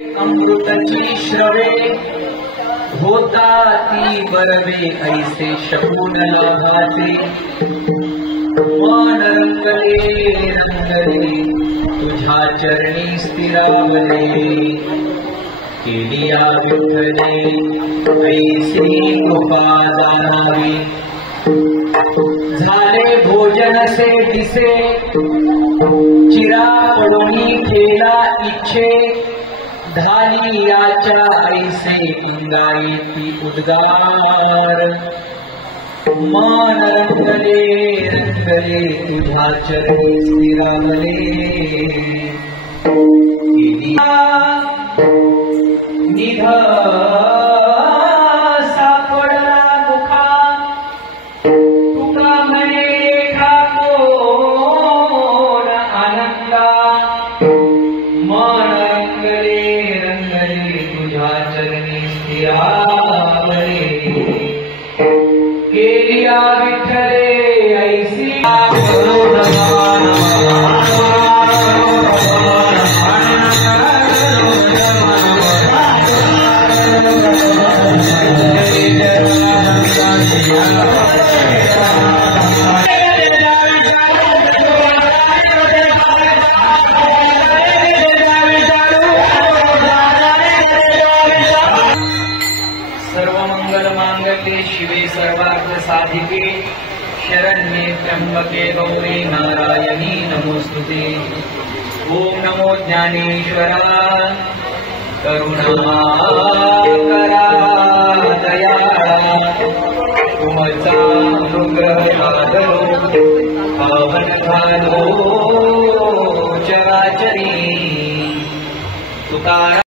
अमृतची श्रवे होता ती बरवे ऐसे शकून लाभाचे मन रंगले रंगले तुझ्या चरणी स्थिरावले केलिया विठ्ठले ऐसी कृपा दानावी झाले भोजन से दिसे चिरा पडोनी केला इच्छे धाली याच्या ऐसे अंगाई ती उद्गार मन रंगले रंगले तुझ्या चरणी स्थिरावले निध सापडला मुखा तुका म्हणे ठाकोर आनंदा मन रंगले रंगले तुझ्या चरणी स्थिरावले केलिया विठ्ठले ऐसी सर्वमंगलमांगल्ये शिवे सर्वार्थ साधिके शरण्ये त्र्यंबके गौरी नारायणी नमोस्तुते। ओम नमो ज्ञानेश्वरा करुणाकरा दयाळा तुमचा अनुग्रह लादलो पावन घालो चराचरी तुकारा